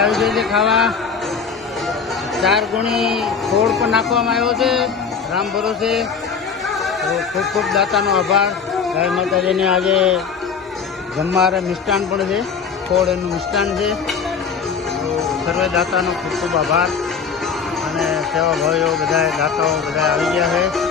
આવી ગઈ છે ખાવા। 4 ગુણી ખોળ પણ નાખવામાં આવ્યો છે રામ ભરોસે। તો ખૂબ ખૂબ દાતાનો આભાર। ગાય માતાજીને આજે જમવા મિષ્ટાન પણ છે, ખોળ એનું મિષ્ટાન છે। તો સર્વે દાતાનો ખૂબ ખૂબ આભાર। અને સેવા ભાઈઓ બધા દાતાઓ બધા આવી ગયા છે।